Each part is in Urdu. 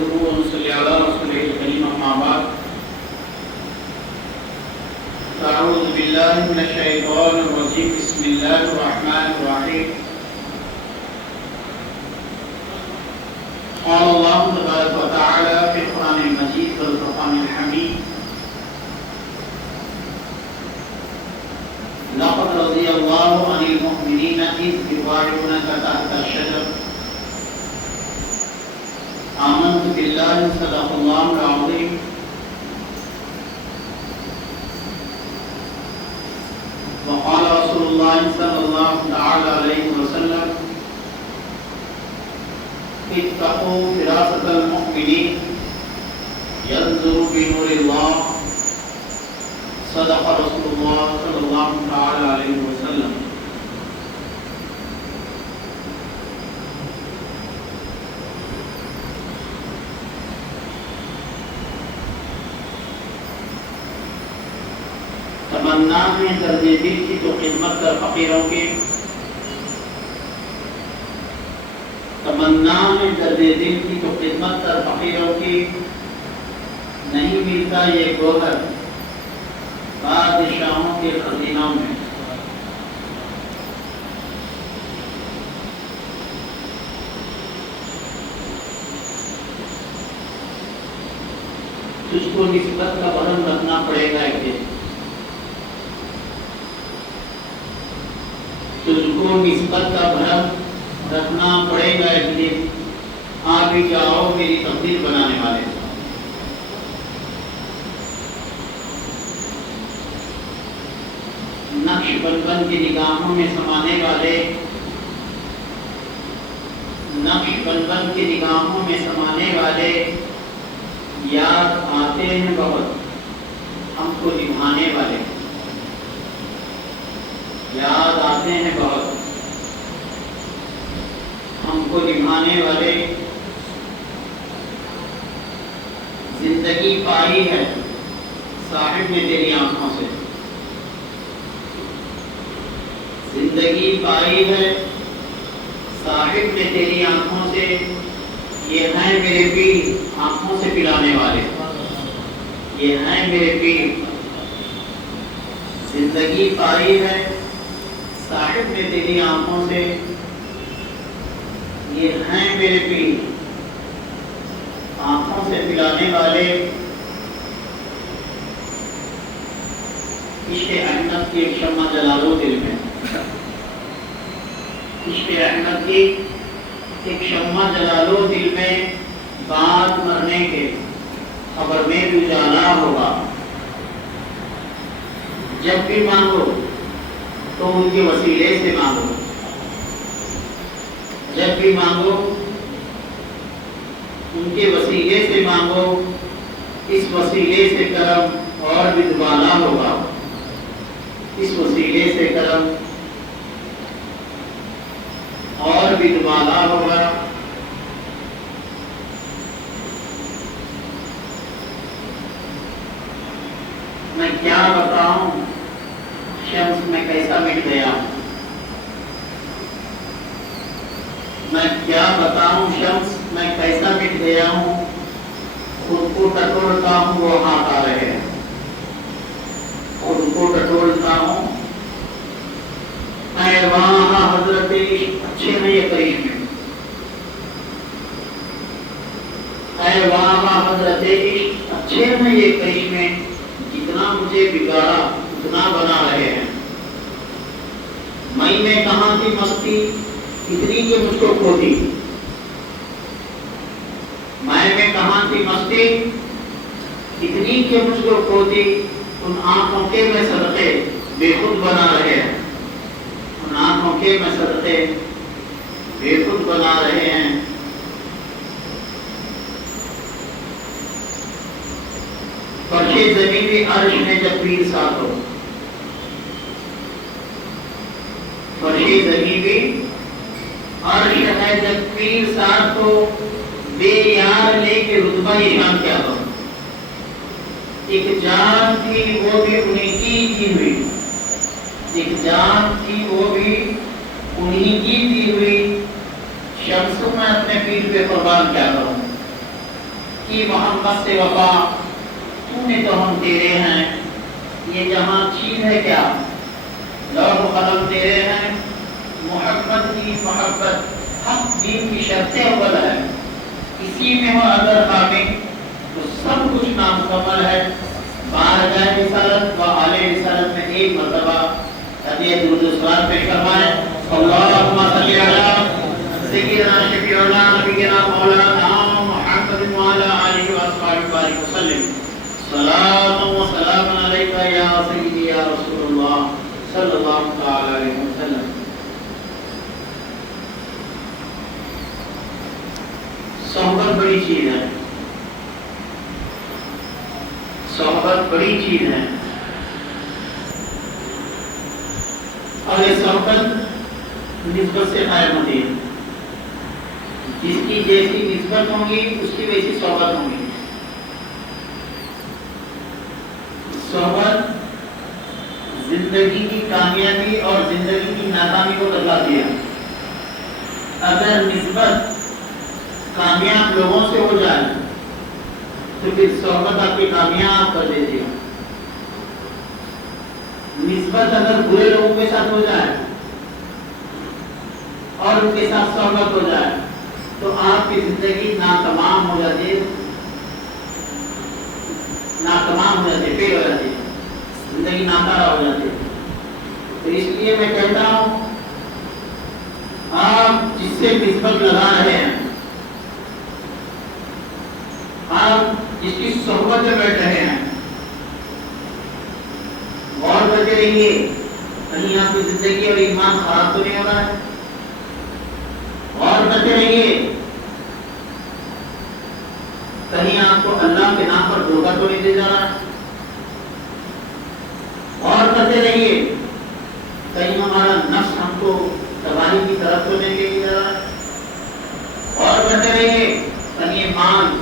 نحمده ونصلي على رسوله الكريم أما بعد أعوذ بالله من الشيطان الرجيم بسم الله الرحمن الرحيم قال الله تبارك وتعالى في القرآن المجيد والفرقان الحميد لقد رضي الله عن المؤمنين إذ يبايعونك تحت الشجرة آمنت بالله صدق الله العظيم وقال رسول الله صلى الله تعالى عليه وسلم اتقوا فراسة المؤمنين ينظر بنور الله صدق رسول الله صلى الله تعالى عليه وسلم. تمنا ہے درد دل کی تو خدمت کر فقیروں کی، تمنا ہے درد دل کی تو خدمت کر فقیروں کی، نہیں ملتا یہ گوہر بادشاہوں کے خزینوں میں. تجھ کو نسبت کا بھرم رکھنا پڑے گا ایک دن، تجھ کو نسبت کا بھرم رکھنا پڑے گا ایک دن. آ بھی جاؤ میری تقدیر بنانے والے. نقش بن بن کی نگاہوں میں سمانے والے، نقش بن بن کی نگاہوں میں سمانے والے یاد آتے ہیں بہت ہم کو نبھانے والے، یاد آتے ہیں بہت ہم کو نبھانے والے. زندگی پائی ہے صاحب نے تیری آنکھوں سے، زندگی پائی ہے صاحب نے تیری آنکھوں سے. یہ ہیں میرے پیر آنکھوں سے پلانے والے، یہ ہیں میرے پیر. زندگی پائی ہے صاحب نے تیری آنکھوں سے، یہ ہیں میرے پیر آنکھوں سے پلانے والے. عشق احمد کی ایک شمع جلا دو دل میں، عشق احمد کی ایک شمع جلا لو دل میں. بعد مرنے کے خبر میں بھی اجالا ہوگا. جب بھی مانگو تو ان کے وسیلے سے مانگو، جب بھی مانگو ان کے وسیلے سے مانگو. اس وسیلے سے کرم اور بھی دوبالا ہوگا، اس وسیلے سے کرم اور بھی دوبالا ہوگا. میں کیا بتاؤں شمس میں کیسا مٹ گیا، میں کیا بتاؤں شمس میں کیسا مٹ گیا ہوں. خود کو ٹٹولتا ہوں وہ ہاتھ آ رہے ہیں، خود کو ٹٹولتا ہوں. اے وہاں حضرت عشق اچھے ہیں یہ کرشمے، اے وہاں حضرت عشق اچھے ہیں یہ کرشمے. جتنا مجھے بگاڑا اتنا بنا رہے ہیں. میں کہاں تھی مستی اتنی کہ مجھ کو کھوتی، میں کہاں تھی مستی اتنی کہ مجھ کو کھوتی. ان آنکھوں کے میں صدقے بے خود بنا رہے ہیں، ان آنکھوں کے میں صدقے بے خود بنا رہے ہیں. فرش زمین بھی عرش میں جب پیر ساتھ ہو، فرش زمین بھی عرش ہے جب پیر ساتھ ہو. بے یار لے کے رتبہ نشان کیا ہو. ایک جان تھی وہ بھی انہیں کی دی ہوئی، ایک جان تھی وہ بھی انہیں کی دی ہوئی. شمس میں اپنے پیر پہ قربان کیا کروں، کی محبت سے وفا، تو نے تو ہم تیرے ہیں، یہ جہاں چیز ہے کیا، لوح و قلم تیرے ہیں، محبت کی محبت حق دین کی شرط اول ہے، اسی میں ہو اگر خامن تو سب کچھ نامکمل ہے۔ بارگاہ رسالت و آل رسالت میں ایک مرتبہ حضرت درود و سلام پیش فرمائیں، اللہم صلی علی سیدنا شفیعنا نبینا مولانا محمد وعلی آلہ واصحابہ بارک وسلم، صلاۃ و سلام علیک یا سیدی یا رسول اللہ صلی اللہ تعالی علیہ وسلم۔ صحبت بڑی چیز ہے، صحبت بڑی چیز ہے، اور یہ صحبت نسبت سے قائم ہوتی ہے، جس کی جیسی نسبت ہوگی اس کی ویسی صحبت ہوگی۔ صحبت زندگی کی کامیابی اور زندگی کی ناکامی کو بتلاتی ہے۔ اگر نسبت کامیاب لوگوں سے ہو جائے تو پھر صحبت آپ کی کامیاب کر دیتی ہے۔ نسبت اگر برے لوگوں کے ساتھ ہو جائے اور ان کے ساتھ صحبت ہو جائے تو آپ کی زندگی ناتمام ہو جاتی ہے، ناتمام ہو جاتی ہے، فیل ہو جاتی ہے، زندگی ناکارہ ہو جاتی ہے۔ تو اس لیے میں کہتا ہوں آپ جس سے نسبت لگا رہے ہیں، آپ جس کی صحبت میں بیٹھ رہے ہیں، غور کرتے رہیے کہیں آپ کی زندگی اور ایمان خراب تو نہیں ہو رہا ہے۔ غور کرتے رہیے کہیں آپ کو اللہ کے نام پر دھوکہ تو نہیں دے جا رہا ہے۔ غور کرتے رہیے کہیں ہمارا نفس ہم کو تباہی کی طرف تو نہیں لے جا رہا ہے۔ غور کرتے رہیے کہیں مال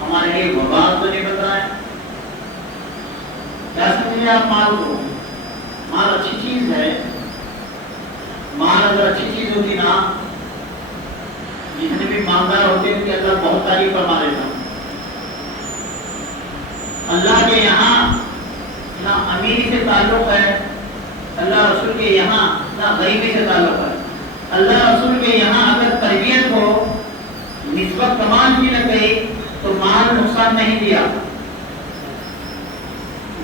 ہمارے لیے برباد تو نہیں بن رہا ہے۔ کیا سمجھے آپ مال کو؟ مال اچھی چیز ہے، مال اگر اچھی چیز ہوتی نا، جتنے بھی مالدار ہوتے ہیں ان کی اللہ بہت تعریف فرما دیتا۔ اللہ کے یہاں نہ امیری سے تعلق ہے، اللہ رسول کے یہاں نہ غریبی سے تعلق ہے۔ اللہ رسول کے یہاں اگر تربیت ہو، نسبت کمال کی لگ گئی تو مال نقصان نہیں دیا،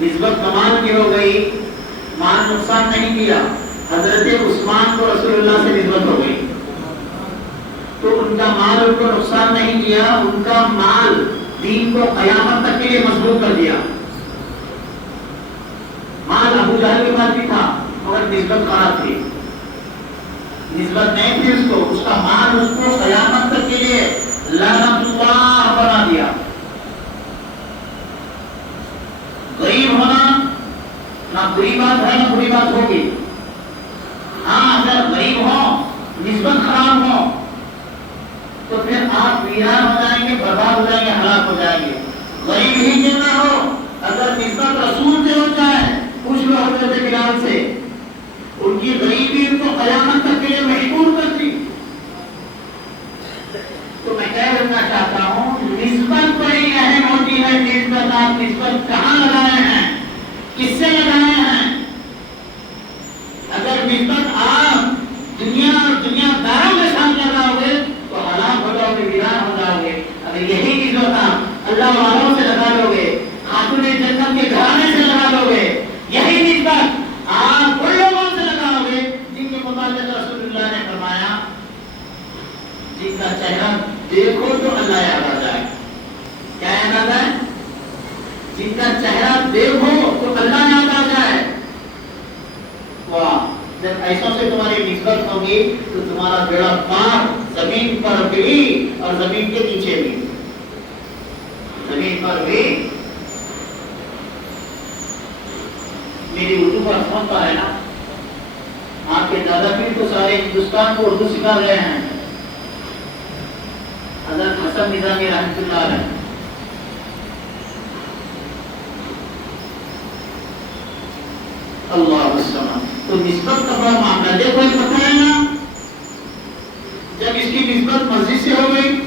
نسبت کمال کی ہو گئی مال نقصان نہیں دیا۔ حضرت عثمان کو رسول اللہ سے نسبت ہو گئی تو ان کا مال ان کو نقصان نہیں دیا، ان کا مال دین کو قیامت تک کے لیے مضبوط کر دیا۔ مال ابو جہل کے پاس بھی تھا مگر نسبت خراب تھی، نسبت نہیں تھی اس کو، اس کا مال اس کو قیامت تک کے لیے لعنت اللہ بنا دیا۔ غریب ہونا نہ بری بات ہے نہ بری بات ہوگی، ہاں اگر غریب ہو، نسبت خراب ہو تو پھر آپ ویران ہو جائیں گے، برباد ہو جائیں گے، ہلاک ہو جائیں گے۔ غریب ہی کیوں نہ ہو، اگر نسبت رسول سے ہو جائے، پوچھ لو حضرت بلال سے، ان کی غریبی ان کو قیامت تک کے لیے مشہور کرتی۔ تو میں کہہ دینا چاہتا ہوں نسبت بڑی اہم ہوتی ہے۔ نسبت آپ نسبت کہاں لگائے ہیں، کس سے لگائے ہیں؟ اگر نسبت آپ دنیا اور دنیا داروں کے ساتھ لگاؤ گے تو ہلاک ہو جاؤ گے، ویران ہو جاؤ گے۔ اگر یہی نسبت آپ اللہ والوں سے لگا لو گے، خاتون جنت کے گھرانے سے لگا لو گے، یہی نسبت آپ ان لوگوں سے لگاؤ گے جن کے متعلق رسول اللہ نے فرمایا جن کا چہرہ دیکھو تو اللہ یاد آ جائے۔ کیا یاد آ جائے؟ جن کا چہرہ دیکھو تو اللہ یاد آ جائے۔ واہ، جب ایسوں سے تمہاری نسبت ہوگی تو تمہارا بیڑا پار زمین پر بھی اور زمین کے نیچے بھی، زمین پر بھی۔ میری اردو پر سمجھتا ہے نا، آپ کے دادا پیر تو سارے ہندوستان کو اردو سکھا گئے ہیں، حضرت حسن نظامی رحمۃ اللہ علیہ۔ اللہ السلام۔ تو نسبت کا بڑا معاملہ دیکھو، پتہ ہے نا، جب اس کی نسبت مسجد سے ہو گئی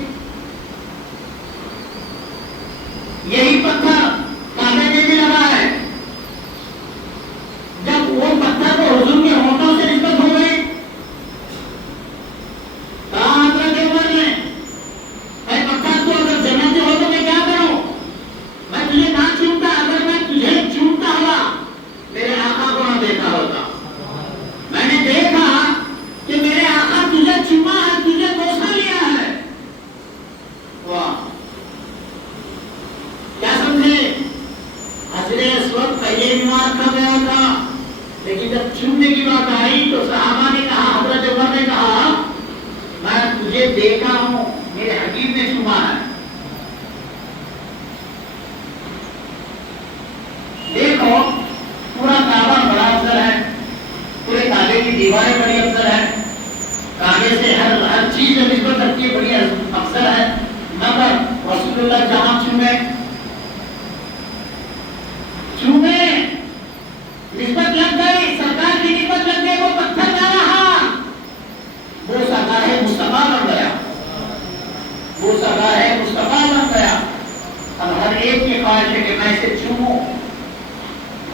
خواہش ہے کہ میں اسے چھوؤں،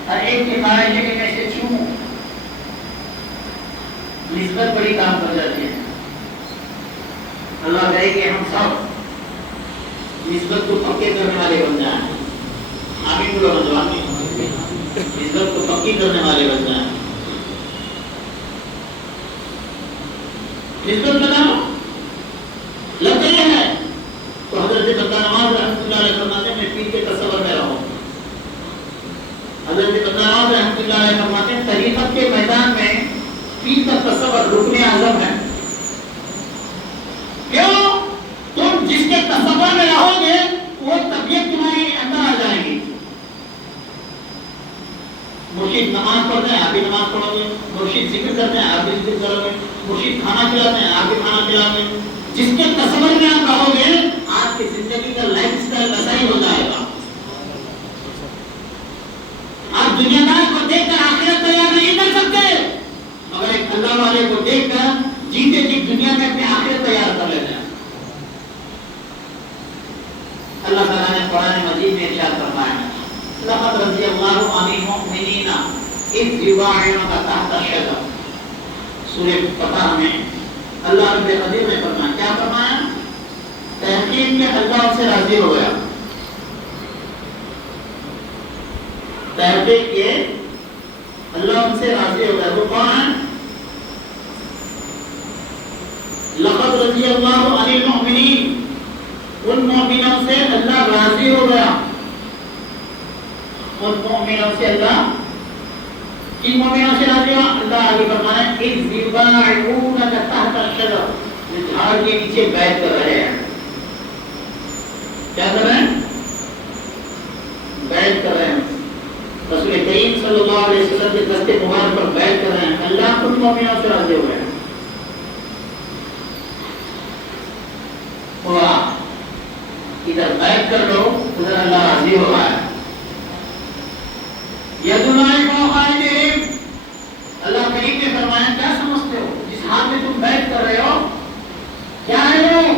ہر ایک کی خواہش ہے کہ میں اسے چھوؤں. نسبت بڑی کام کر جاتی ہے. اللہ کرے کہ ہم سب نسبت کو پکے کرنے والے بن جائیں. آمین بولو نوجوان. نسبت کو پکی کرنے والے بن جائیں. نسبت بناؤ لگتے ہیں تو حضرت بندہ نواز رحمۃ اللہ علیہ فرماتے ہیں میں پیر کے تصور میں رہوں. حضرت بندہ نواز رحمۃ اللہ علیہ فرماتے ہیں طریقت کے میدان میں پیر کا تصور رکن اعظم ہے. کیوں؟ تم جس کے تصور میں رہو گے وہ طبیعت تمہاری اندر آ جائے گی. مرشد نماز پڑھتے ہیں آپ بھی نماز پڑھو گے، مرشد ذکر کرتے ہیں آپ بھی ذکر کرو گے، مرشد کھانا کھلاتے ہیں آپ بھی کھانا کھلاؤ گے. جس کے تصور میں آپ رہو گے آپ کی زندگی کا لائف سٹائل ویسا ہی ہو جائے گا. آپ دنیا دار کو دیکھ کر آخرت تیار نہیں کر سکتے، مگر ایک اللہ والے کو دیکھ کر جیتے جی دنیا میں اپنی آخرت تیار کر لیتے ہیں. اللہ تعالیٰ نے قرآن مجید میں ارشاد فرمایا ہے لقد رضی اللہ عن المؤمنین اذ یبایعونک تحت الشجرۃ. سورہ فتح میں اللہ رب العزت نے فرمایا، کیا فرمایا؟ تحقیق میں اللہ ان سے راضی ہو گیا. تحقیق کے اللہ ان سے راضی ہو گیا. وہ کون؟ لقد رضی اللہ عن المؤمنین، ان مومنوں سے اللہ راضی ہو گیا. ان مومنوں سے اللہ کن مومنوں سے راضی ہوا؟ اللہ آگے فرمایا اذ یبایعونک تحت الشجرۃ، جھاڑ کے نیچے بیعت کر رہے ہیں. کیا کر رہے ہیں؟ بیعت کر رہے ہیں. رسول کریم صلی اللہ علیہ وسلم کے دست مبارک پر بیعت کر رہے ہیں. اللہ ان مومنوں سے راضی ہو گئے. ادھر بیعت کر لو ادھر اللہ راضی ہو رہا ہے. ید اللہ فوق ایدیہم، اللہ کریم نے فرمایا کیا سمجھتے ہو جس ہاتھ میں تم بیعت کر رہے ہو کیا ہے وہ؟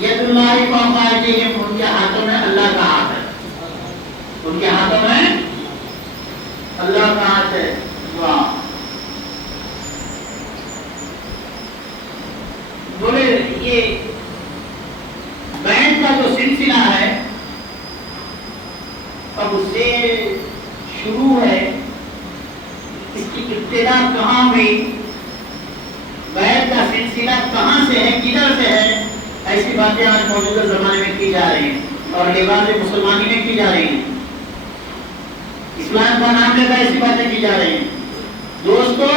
ید اللہ فوق ایدیہم، ان کے ہاتھوں میں اللہ کا ہاتھ ہے. ان کے ہاتھوں میں اللہ کا ہاتھ ہے. واہ. بولے یہ بیعت کا جو سلسلہ ہے اب اس سے شروع ہے، اس کی ابتدا کہاں ہوئی، بیعت کا سلسلہ کہاں سے ہے، کدھر سے ہے، ایسی باتیں آج موجودہ زمانے میں کی جا رہی ہیں اور لباس مسلمانی میں کی جا رہی ہیں. اسلام کا نام لے کر ایسی باتیں کی جا رہی ہیں. دوستو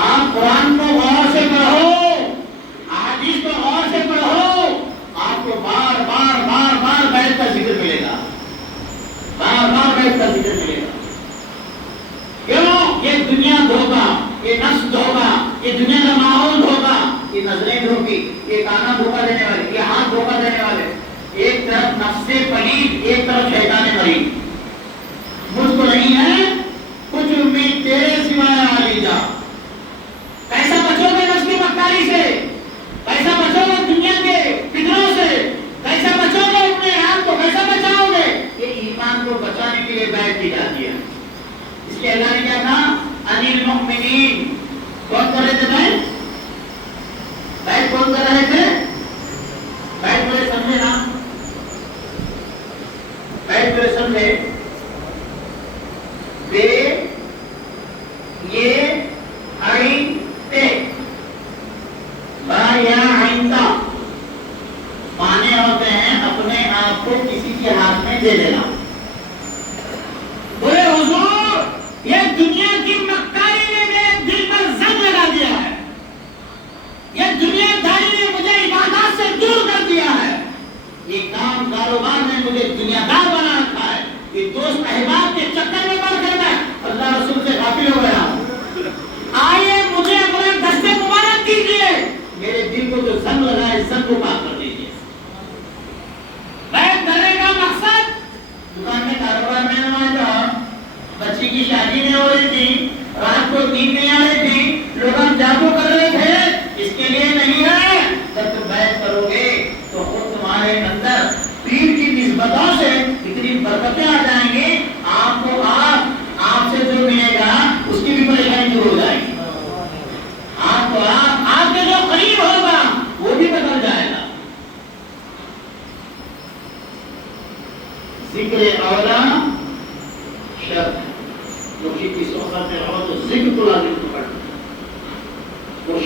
آپ قرآن کو غور سے پڑھو، احادیث کو غور سے پڑھو، آپ کو بار بار بار بار بیعت کا ذکر ملے گا، بار بار بیعت کا ذکر ملے گا. کیوں؟ یہ دنیا دھوکا، یہ نفس دھوکا، یہ دنیا کا ماحول دھوکا، یہ نظریں دھوکی، یہ کانا دھوکا دینے والے، یہ ہاتھ دھوکا دینے والے. ایک طرف نفس پلید، ایک طرف شیطان مرید. مجھ کو نہیں ہے کچھ امید تیرے سوائے علی جا. کیسا بچو گے نفس کی مکاری سے، کیسا بچو گے دنیا کے فتنوں سے، کیسا بچو گے اپنے آپ کو، کیسا بچاؤ گے؟ یہ ایمان کو بچانے کے لیے بیعت کی جاتی ہے. اس کے اللہ نے کیا کہا؟ ان المؤمنین. کون کر رہے تھے بیعت؟ بیعت کون کر رہے تھے؟ بیعت بولے سمجھے نا، بیعت بولے سمجھے. بے یہ عین تے با یا عینتا مانے ہوتے ہیں اپنے آپ کو کسی کے ہاتھ میں دے دینا. بولے حضور یہ دنیا کی مکاری نے میرے دل پر زنگ لگا دیا ہے.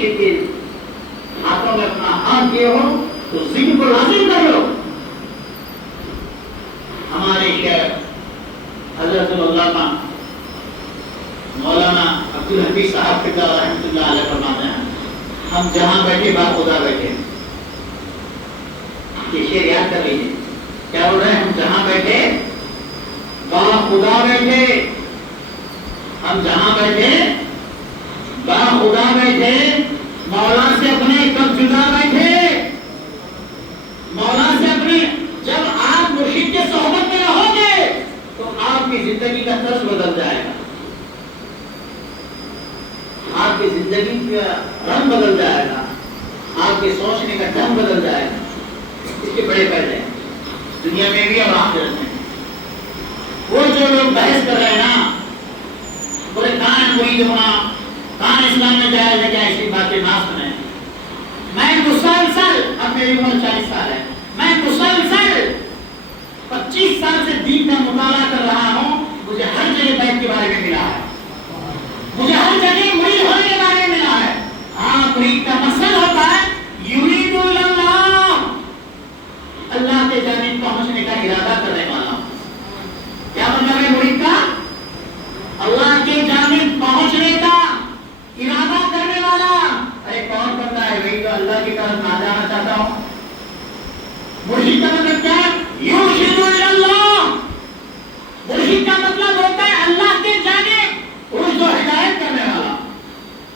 مرشد کے ہاتھوں میں اپنا ہاتھ کیے ہو تو ذکر کو لازم کر لو. ہمارے شیخ حضرت علامہ مولانا عبدالحفیظ صاحب فقہ رحمۃ اللہ علیہ فرماتے ہیں ہم جہاں بیٹھے با خدا بیٹھے. یہ شعر یاد کر لیجیے. کیا بول رہے ہیں؟ ہم جہاں بیٹھے با خدا بیٹھے. ہم جہاں بیٹھے با خدا بیٹھے. مولا سے اپنے کب جدا بیٹھے. مولا سے اپنے جب آپ مرشد کے صحبت میں رہو گے تو آپ کی زندگی کا طرز بدل جائے گا. آپ کی زندگی کا رنگ بدل جائے گا. آپ کے سوچنے کا ڈھنگ بدل جائے گا. اس کے بڑے فائدے ہیں دنیا میں بھی اور آخرت میں. وہ جو لوگ بحث کر رہے ہیں نا بولے کہاں کوئی ہونا کہاں اسلام میں جائز ہے کیا ایسی باتیں نہ سنیں. میں مسلسل اب میری عمر 40 سال ہے. میں مسلسل 25 سال سے دین کا مطالعہ کر رہا ہوں. مجھے ہر جگہ بیت کے بارے میں ملا ہے. مجھے ہر جگہ مرید ہونے کے بارے میں ملا ہے. ہاں مرید کا مقصد ہوتا ہے یرید اللہ اللہ کے جانب پہنچنے کا ارادہ کرنے والا. کیا مطلب ہے مرید کا؟ اللہ کے جانب پہنچنے کا ارادہ کرنے والا. ارے کون بندہ ہے بھائی جو اللہ کی طرف نہ جانا چاہتا ہوں. مرشد کا مطلب کیا ہے؟ یرشد اللہ. مرشد کا مطلب ہوتا ہے اللہ کے جانب رشد و ہدایت کرنے والا.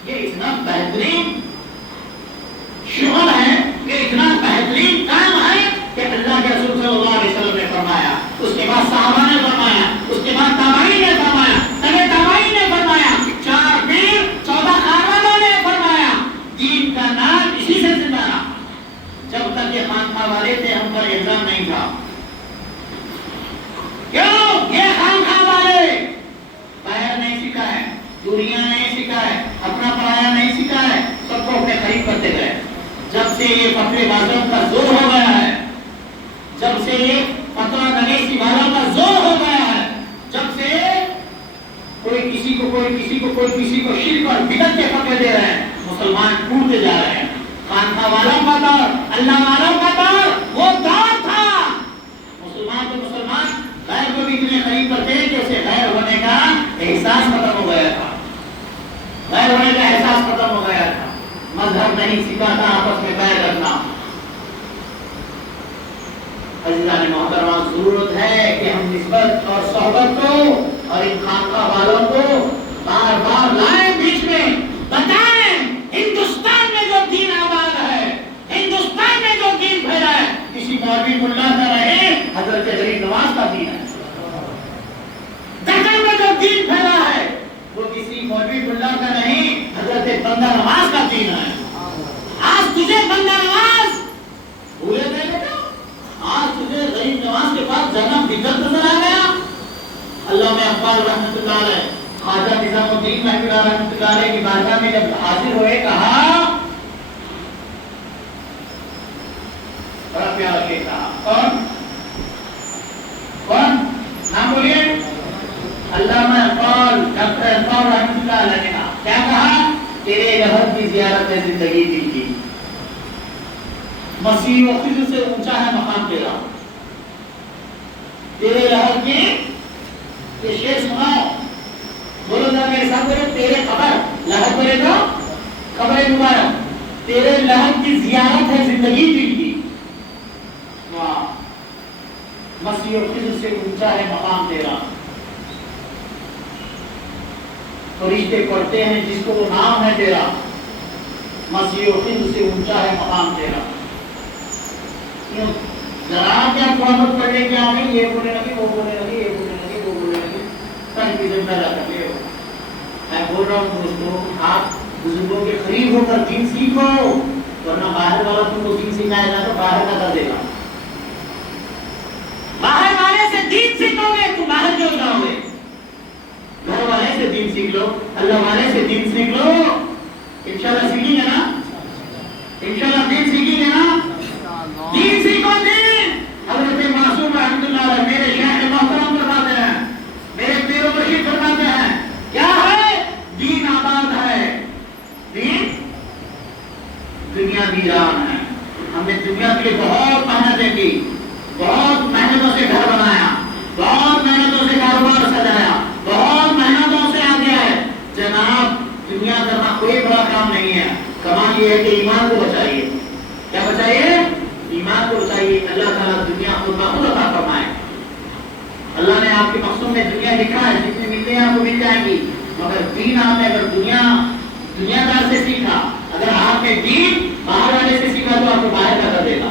یہ اتنا بہترین شغل ہے یہ اتنا بہترین کام ہے کہ اللہ کے رسول صلی اللہ علیہ وسلم نے فرمایا. اس کے بعد صحابہ نے فرمایا. اس کے بعد تابعین نے فرمایا. تبع تابعین نے فرمایا. 4 پیر 14 خانوادوں نے فرمایا. دین کا نام اسی سے زندہ رہا. جب تک یہ خانقاہ والے تھے ہم پر الزام نہیں تھا. کیوں؟ یہ خانقاہ والے باہر نہیں سیکھا ہے, دنیا نہیں سیکھا ہے, اپنا پرایا نہیں سیکھا ہے, سب کو اپنے قریب کرتے گئے. جب سے یہ فتوی بازوں کا زور ہو گیا ہے, جب سے یہ فتویٰ نویسی والوں کا زور ہو گیا ہے, جب سے کوئی کسی کو شرک اور بدعت کے فتوے دے رہے ہیں, مسلمان ٹوٹتے جا رہے ہیں. خانقاہ والوں کا دور, اللہ والوں کا دور وہ دور تھا. مسلمان تو مسلمان غیر کو بھی اتنے قریب کرتے ہیں کہ اسے غیر ہونے کا احساس ختم ہو گیا تھا. غیر ہونے کا احساس ختم ہو گیا تھا. مذہب نہیں سکھاتا آپس میں غیر رکھنا. عزیزان محترمہ ضرورت ہے کہ ہم نسبت اور صحبت کو اور ان خانقاہ والوں کو بار بار لائیں بیچ میں, بتائیں ہندوستان میں جو دین آباد ہے, ہندوستان میں جو دین پھیلا ہے کسی مولوی ملا کا رہے حضرت غریب نواز کا دین ہے. دکن میں جو دین پھیلا ہے وہ کسی مولوی ملا کا نہیں حضرت بندہ نواز کا دین ہے. آج تجھے بندہ نواز بھولے گئے بیٹا, آج تجھے غریب نواز کے پاس جانا بدعت نظر آ گیا. علامہ اقبال رحمۃ اللہ علیہ, خواجہ نظام الدین رحمۃ اللہ علیہ کی بارگاہ میں جب حاضر ہوئے کہا, بڑا پیارا شعر کہا. کون نام بولیے؟ علامہ اقبال ڈاکٹر اقبال رحمۃ اللہ علیہ نے کہا. کیا کہا؟ تیرے لحد کی زیارت ہے زندگی دل کی, مسیح و خضر سے اونچا ہے مقام تیرا. تیرے لحد کی یہ شعر سناؤ, بولو ذرا میرے ساتھ بولو. تیرے قبر لحد بولے تو قبر مبارک, تیرے لحد کی زیارت ہے زندگی دل کی. واہ, مسیح و خضر سے اونچا ہے مقام تیرا. فرشتے پڑھتے ہیں جس کو وہ نام ہے تیرا, مسیح و خضر سے اونچا ہے مقام تیرا. کیوں ذرا کیا قومت پڑھنے کے آگے یہ بولنے لگے وہ بولنے لگے یہ بولنے لگے وہ بولنے لگے, تن کی ذمہ دار کر لے. میں بول رہا ہوں دوستو, آپ بزرگوں کے قریب ہو کر دین سیکھو, ورنہ باہر والا تم کو دین سکھائے گا تو باہر کا کر دے گا. باہر والے سے دین سیکھو گے تو باہر کیوں جاؤ گے؟ گھر والے سے دین سیکھ لو, اللہ والے سے دین سیکھ لو. انشاءاللہ سیکھیں گے نا, انشاءاللہ دین سیکھیں گے نا. دین سیکھو دین. حضرت معصوم رحمۃ اللہ علیہ میرے شیخ محترم فرماتے ہیں, میرے پیر و مرشد فرماتے ہیں, کیا ہے دین آباد ہے, دین دنیا ویران ہے. ہم نے دنیا کے لیے بہت محنتیں کی, بہت محنتوں سے گھر بنایا, بہت محنتوں سے کاروبار سجایا, بہت محنتوں سے آگے آئے. جناب دنیا کرنا کوئی بڑا کام نہیں ہے. کمال یہ ہے کہ ایمان کو بچائیے. کیا بچائیے؟ ایمان کو بچائیے. اللہ تعالیٰ دنیا خود بخود عطا فرمائے. اللہ نے آپ کے مقصود میں دنیا لکھا ہے, جتنی ملتے ہیں آپ کو مل جائیں گی, مگر دین آپ نے اگر دنیا دار سے سیکھا, اگر آپ نے دین باہر والے سے سیکھا تو آپ کو باہر کا کر دے گا.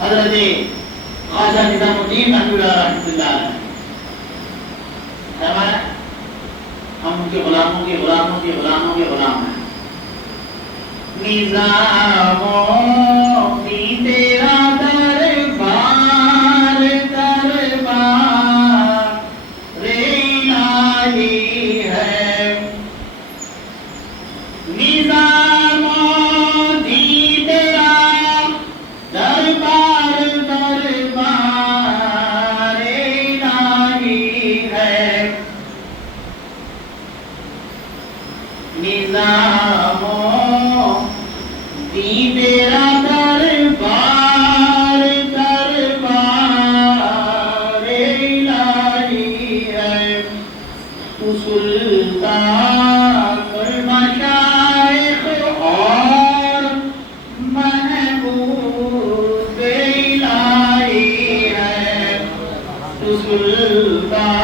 حضرت خواجہ نظام الدین رحمۃ اللہ علیہ ہم ان کے غلاموں کے غلاموں کے غلاموں کے غلام ہیں. نظاموں کی تیرا دربار الہی ہے. نظاموں کی تیرا دربار الہی ہے. نظاموں دی تیرا دربار الہی ہے. تو سلطان المشائخ اور محبوب الہی ہے. تو سلطان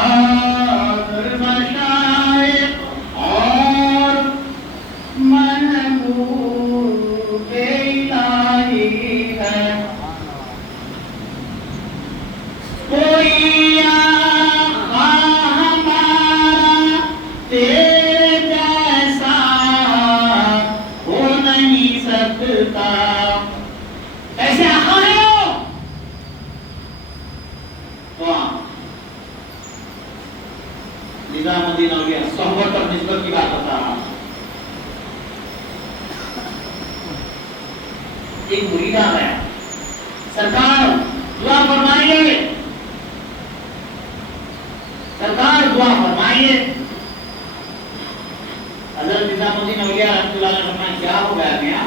نظام الدین اولیاء صحبت اور نسبت کی بات بتا رہا ہوں. ایک مرید آ گیا, سرکار دعا فرمائیے, سرکار دعا فرمائیے. حضرت نظام الدین اولیاء رحمۃ اللہ علیہ فرمائے کیا ہو گیا میاں؟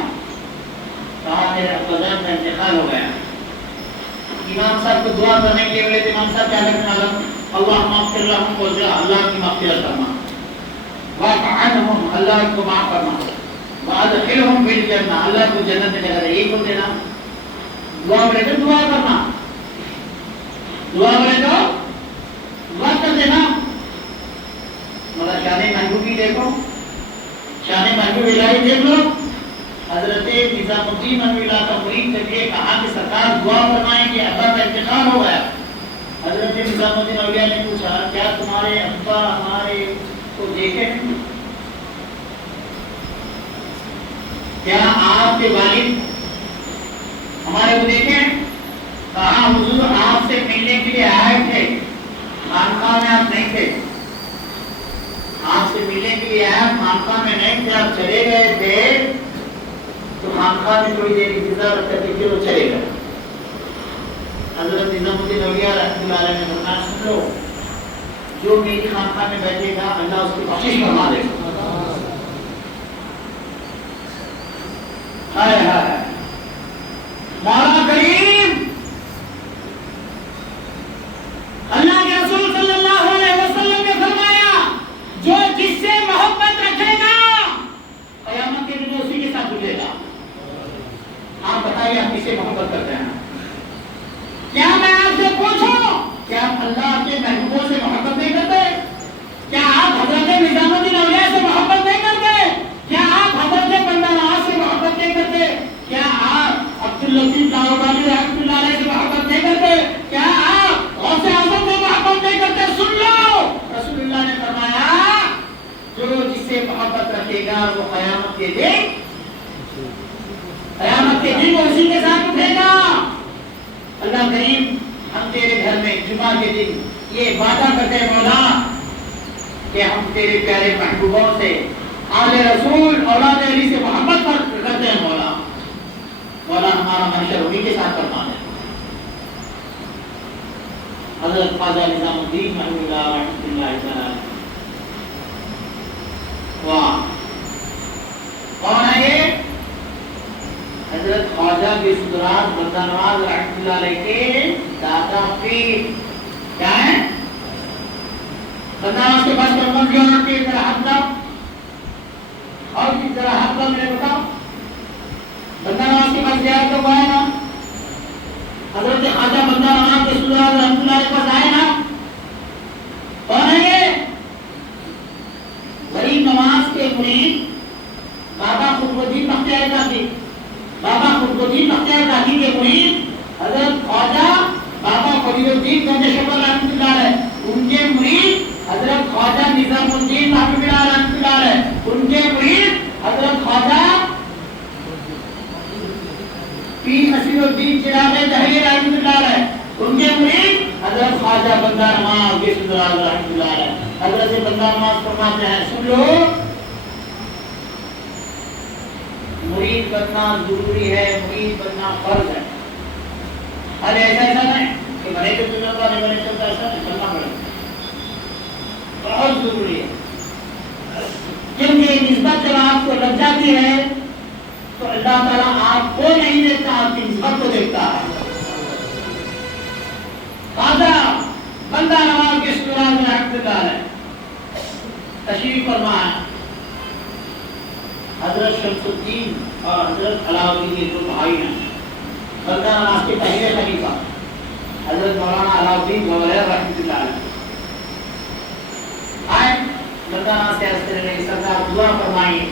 کہا میرے ابوذر کا انتقال ہو گیا. امام صاحب کو دعا کرنے کے لیے امام صاحب کیا کرنے والا, اللہم اغفر لهم وجہ, اللہ کی مغفرت فرما, واعف عنہم, اللہ کو معاف فرما, وادخلہم فی الجنہ, اللہ کو جنت میں جگہ دے. یہی کو دینا. دعا کرے تو دعا کرنا, دعا کرے تو دعا کر دینا. مگر شان محبوبی دیکھو, شان محبوب الہی دیکھ لو. حضرت نظام الدین اولیاء کا مرید جب یہ کہا کہ سرکار دعا فرمائیں کہ ابا کا انتقال ہو گیا, حضرت نظام الدین اولیاء نے پوچھا کیا تمہارے ابا ہمارے کو دیکھے ہیں؟ کیا آپ کے والد ہمارے کو دیکھے ہیں؟ کہا حضور آپ سے ملنے کے لیے آئے تھے, خانقاہ میں آپ نہیں تھے. آپ سے ملنے کے لیے آئے, خانقاہ میں نہیں تھے, آپ چلے گئے تھے تو خانقاہ میں تھوڑی دیر انتظار کرتے تھے, وہ چلے گئے. حضرت نظام الدین اولیاء رحمۃ اللہ علیہ نے فرمایا سن لو, جو میری خانقاہ میں بیٹھے گا اللہ اس کی بخشش فرما دے گا. ہائے ہائے مولا کریم, اللہ کے رسول صلی اللہ علیہ وسلم نے فرمایا جو جس سے محبت رکھے گا قیامت کے دن اسی کے ساتھ جڑے گا. آپ بتائیے آپ کس سے محبت کرتے ہیں؟ کیا میں آپ سے پوچھوں, کیا آپ اللہ کے محبوبوں سے محبت نہیں کرتے؟ کیا آپ حضرت نظام الدین اولیاء سے محبت نہیں کرتے؟ کیا آپ حضرت بندہ نواز سے محبت نہیں کرتے؟ کیا آپ عبداللطیف لاہوری رحمۃ اللہ علیہ سے محبت نہیں کرتے؟ کیا آپ غوث اعظم سے محبت نہیں کرتے؟ سن لو, رسول اللہ نے فرمایا جو جس سے محبت رکھے گا وہ قیامت کے دن وہ اسی کے ساتھ اٹھے گا. اللہ کریم ہم تیرے گھر میں جمعہ کے دن یہ وعدہ کرتے ہیں مولا کہ ہم تیرے پیارے محبوبوں سے, آل رسول اولاد علی سے محبت کرتے ہیں. مولا مولا ہمارا محشر انہی کے ساتھ فرما دے. حضرت خواجہ نظام الدین رحمۃ اللہ علیہ. واہ, کون ہے خواجہ بیسودرات بندہ نواز رحمۃ اللہ علیہ کے دادا پیر کیا ہے؟ بندہ نواز کے پاس کون کیوں آتی ہے؟ ذرا ہاتھ دو اور ذرا ہاتھ دو میرے بتاؤ. بندہ نواز کے پاس زیارت تو ہے نا؟ حضرت خواجہ بندہ نواز بیسودرات رحمۃ اللہ علیہ کے پاس آئے نا؟ کون ہے یہ؟ غریب نواز کے مرید بابا قطب الدین بختیار کاکی. بابا قطب الدین بختیار کاکی کے مرید حضرت خواجہ بابا فرید الدین گنج شکر رحمۃ اللہ علیہ. ان کے مرید حضرت خواجہ نظام الدین رحمۃ اللہ علیہ. ان کے مرید حضرت خواجہ پیر نصیر الدین چراغ جہری رحمۃ اللہ علیہ. ان کے مرید حضرت خواجہ بندہ نواز بیسودرات رحمۃ اللہ علیہ. حضرت بندہ نواز فرماتے ہیں سن لو مرید بننا ضروری ہے, مرید بننا فرض ہے. ارے ایسا نہیں کہ بنے تو چلتا نہیں بنے چلتا, ایسا نہیں چلنا پڑے گا, بہت ضروری ہے. کیونکہ نسبت جب آپ کو لگ جاتی ہے تو اللہ تعالیٰ آپ کو نہیں دیکھتا, آپ کی نسبت کو دیکھتا ہے. خواجہ بندہ نواز بیسودرات رحمۃ اللہ علیہ تشریف فرمایا. حضرت شمس الدین اور حضرت علاؤالدین یہ دو بھائی ہیں. بندہ نواز کے پہلے خلیفہ حضرت مولانا علاؤالدین گوہر رحمۃ اللہ علیہ آئے. بندہ نواز سے عرض کرنے لگے سرکار دعا فرمائیے,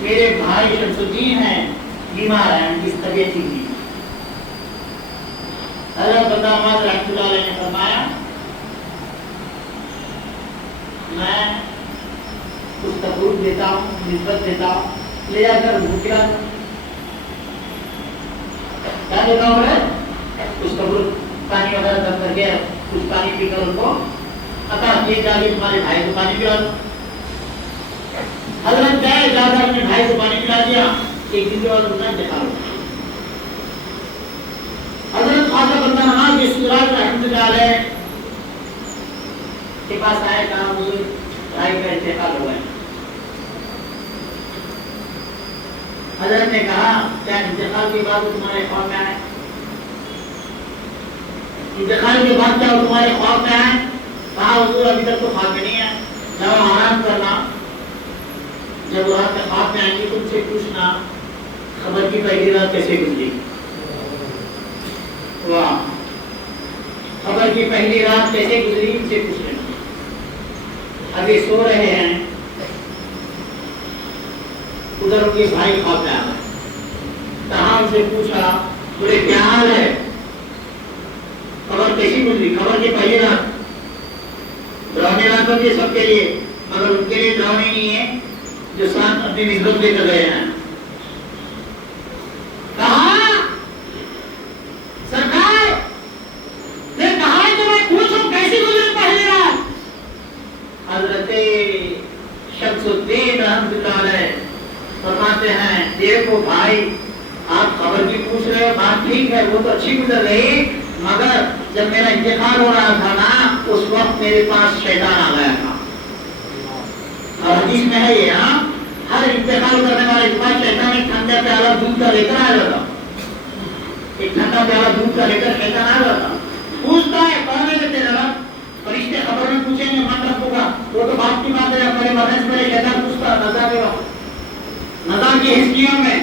میرے بھائی شمس الدین ہیں بیمار ہیں, ان کی طبیعت ٹھیک نہیں. حضرت بندہ نواز رحمۃ اللہ علیہ نے فرمایا میں کچھ تبرک دیتا ہوں, نسبت دیتا ہوں, لے جا کر بھوکلا کیا دیتا ہوں میں کچھ تبرک پانی وغیرہ دم کر کے کچھ پانی پی کر ان کو عطا کیے, جا کے تمہارے بھائی کو پانی پلا دو. حضرت گئے, جا کر اپنے بھائی کو پانی پلا دیا. ایک دن کے بعد انہوں نے انتقال ہو گیا. حضرت خواجہ بندہ نواز بیسودرات رحمۃ اللہ علیہ کے پاس آئے, کہا حضور بھائی کا انتقال ہو گیا. حضرت نے کہا کیا انتقال کی بات تمہارے خواب میں آئے؟ انتقال کے بعد کیا تمہارے خواب میں آئے؟ کہا حضور ابھی تک تو خواب میں نہیں ہے. جب آرام کرنا, جب رات میں خواب میں آئیں گے تم سے پوچھنا خبر کی پہلی رات کیسے گزری. واہ, خبر کی پہلی رات کیسے گزری ان سے پوچھ لینا. ابھی سو رہے ہیں, ادھر ان کے بھائی خواب میں آ گئے, کہاں ان سے پوچھا بولے کیا حال ہے, خبر کیسی گزری, خبر کی پہلی رات. ڈراؤنے رات ہوتی ہے سب کے لیے, مگر ان کے لیے ڈراؤنے نہیں ہے جو ساتھ اپنی نسبت لے کر گئے ہیں. کہا سرکار نے کہا ہے تو میں پوچھوں کیسی گزری پہلی رات. حضرت شمس الدین رحمۃ اللہ علیہ فرماتے ہیں دیکھو بھائی آپ خبر کی پوچھ رہے ہو, بات ٹھیک ہے, وہ تو اچھی گزر رہی, مگر جب میرا انتقال ہو رہا تھا نا اس وقت میرے پاس شیطان آ گیا تھا. اور حدیث میں ہے یہ, ہاں ہر انتقال کرنے والے کے پاس شیطان ایک ٹھنڈا پیالہ دودھ کا لے کر آ جاتا, ایک ٹھنڈا پیالہ دودھ کا لے کر شیطان آ جاتا. پوچھتا ہے کون ہے تیرا رب, فرشتے خبر میں پوچھیں گے من رب ہوگا, وہ تو بات کی بات ہے. پہلے مرنے سے پہلے شیطان پوچھتا نظر دے گا, نظر کی ہستیوں میں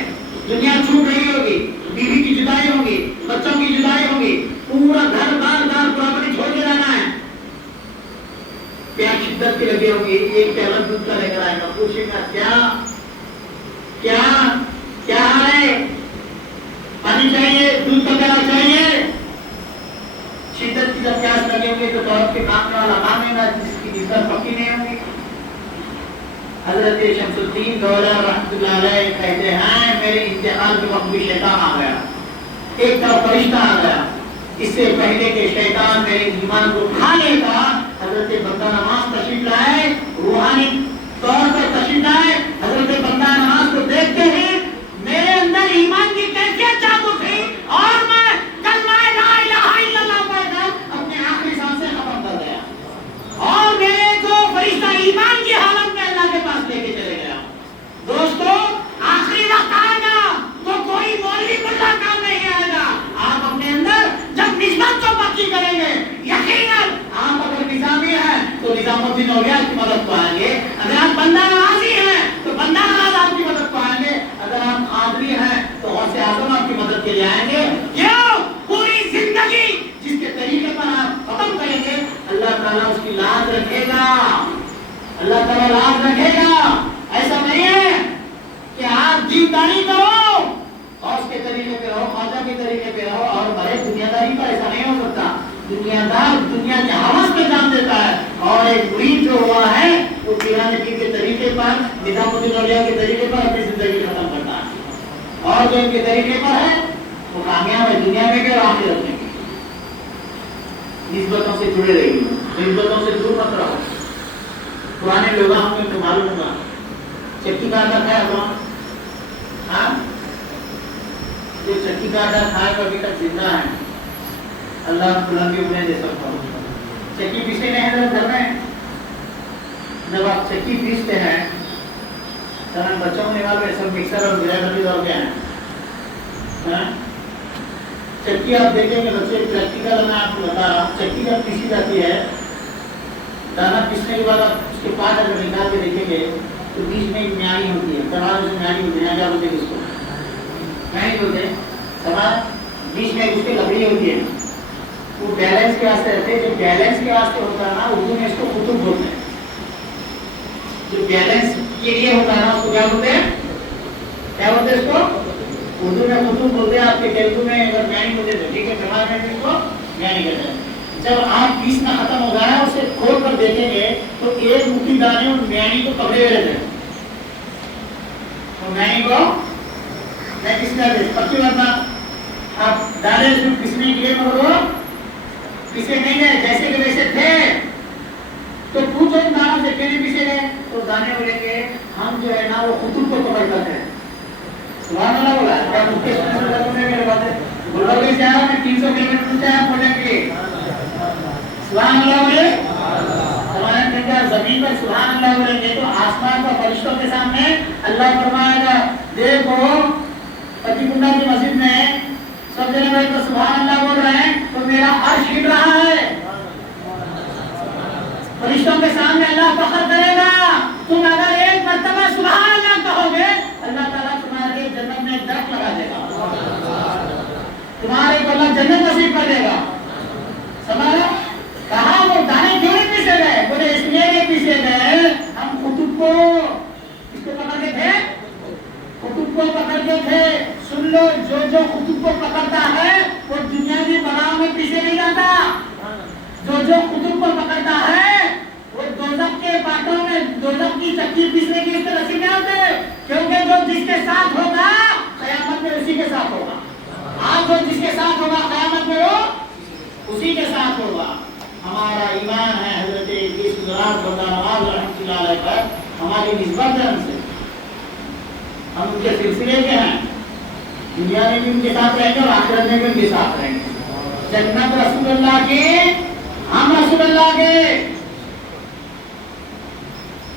دنیا چھوٹ رہی ہوگی, بیوی کی جدائی ہوگی, بچوں کی جدائی ہوگی, پورا گھر بار پراپرٹی چھوڑ کے جانا ہے, پیاس شدت کی لگی ہوگی, ایک پیالہ دودھ کا لے کر آئے گا, پوچھے گا کیا کیا کیا ہے, پانی چاہیے, دودھ کا پیالہ چاہیے. شدت کی جب پیاس لگی ہوگی تو دولت کے کام والا مانے گا جس کی نسبت پکی نہیں ہوگی. حضرت شمس الدین گوہر رحمۃ اللہ علیہ کہتے ہیں میرے انتقال کے وقت بھی شیطان آ گیا, ایک طرف فرشتہ آ گیا. اس سے پہلے کہ شیطان میرے ایمان کو کھا لیتا, حضرت بندہ نواز تشریف لائے, روحانی طور پر تشریف لائے. حضرت بندہ نواز کو دیکھتے ہی میرے اندر ایمان کی کیفیت جاگ اٹھی اور میں کلمہ لا الہ الا اللہ پڑھ کر اپنے آخری سانس سے ختم کر گیا, اور میرے کو فرشتہ ایمان کی حالت میں اللہ کے پاس لے کے چلے گیا. دوستو آخری وقت آئے گا تو کوئی مولوی ملا کام نہیں دنیا کے حوث پہ جان دیتا ہے. اور ایک مرید جو ہوا ہے وہ پیران پیر کے طریقے پر, نظام الدین اولیاء کے طریقے پر اپنی زندگی ختم کرتا ہے. اور جو ان کے طریقے پر ہے وہ کامیاب ہے دنیا میں اور آخرت میں. نسبتوں سے جڑے رہیے, نسبتوں سے دور مت رہو. پرانے لوگ ہم کو معلوم ہوگا چکی کا آٹا کھایا کون؟ ہاں, جو چکی کا آٹا کھائے تو ابھی تک زندہ ہے. اللہ بلندی انہیں دے سکتا ہوں. چکی پیسے نہیں ہے گھر میں, جب آپ چکی پیستے ہیں بچوں کو نکال کے سب مکسر اور گرینڈر دوڑ کے ہیں. چکی آپ دیکھیں گے بچے پریکٹیکل میں آپ کو بتا رہا ہوں. چکی جب پیسی جاتی ہے, دانا پیسنے کے بعد آپ اس کے پاس اگر نکال کے دیکھیں گے تو بیچ میں ایک میانی ہوتی ہے. سماج میں میانی ہوتی ہے, کیا بولتے ہیں اس کو؟ میانی بولتے ہیں. سماج بیچ میں اس کی لکڑی ہوتی ہے, وہ بیلنس کے واسطے رہتے ہیں. جو بیلنس کے واسطے ہوتا ہے نا اردو میں اس کو قطب بولتے ہیں. جو بیلنس کے لیے ہوتا ہے نا اس کو کیا بولتے ہیں؟ کیا بولتے ہیں اس کو؟ اردو میں قطب بولتے ہیں. آپ کے تیلگو میں اگر میانی بولتے ہیں ٹھیک ہے, سماج میں اس کو میانی کہتے ہیں. جب آپ پیسنا ختم ہو گیا ہے اسے کھول کر دیکھیں گے تو ایک مٹھی دانے اور میانی کو پکڑے ہوئے رہتے ہیں. تو میانی کو میں کس طرح دے پکی ورنہ آپ دانے جو پیسنے کے لیے مگر وہ پیسے نہیں گئے جیسے کہ ویسے تھے. تو پوچھو ان دانوں سے کیوں نہیں پیسے گئے تو دانے بولیں گے ہم جو ہے نا وہ خطوط کو پکڑ کرتے ہیں. سبحان اللہ بولا کیا مکیش میں میرے بات ہے. گلبرگہ سے آیا میں 300 کلومیٹر سے آیا پڑھنے کے لیے. سبحان اللہ بولے ہمارے زمین پر سبحان اللہ بولیں گے تو آسمان کا فرشتوں کے سامنے اللہ فرمائے گا دیکھو پتی کنڈا کی مسجد میں سب جنے بیٹھ کر سبحان اللہ بول رہے ہیں تو میرا عرش ہل رہا ہے. فرشتوں کے سامنے اللہ فخر کرے گا. تم اگر ایک مرتبہ سبحان اللہ کہو گے اللہ تعالیٰ تمہارے لیے جنت میں درخت لگا دے گا, تمہارے کو اللہ جنت نصیب کر دے گا. سمجھا؟ کہا وہ دانے کیوں نہیں پیسے گئے؟ بولے اس لیے نہیں پیسے گئے ہم خطب کو اس کو پکڑ کے تھے, خطب کو پکڑ کے تھے. سن لو جو خطب کو پکڑتا ہے وہ دنیاوی بلاؤں میں پیچھے نہیں جاتا. جو خطب کو پکڑتا ہے وہ دوزخ کے باتوں میں دوزخ کی چکی پیسنے کی اس طرح سے کیا ہوتے ہیں, کیونکہ جو جس کے ساتھ ہوگا قیامت میں اسی کے ساتھ ہوگا. آج جو جس کے ساتھ ہوگا قیامت میں وہ اسی کے ساتھ ہوگا. ہمارا ایمان ہے حضرت ادریس بندہ نواز رحمۃ اللہ علیہ پر ہماری نسبت ہے ان سے, ہم ان کے سلسلے کے ہیں. دنیا میں بھی ان کے ساتھ رہیں گے اور آخرت میں بھی ان کے ساتھ رہیں گے. جنت رسول اللہ کی, ہم رسول اللہ کے.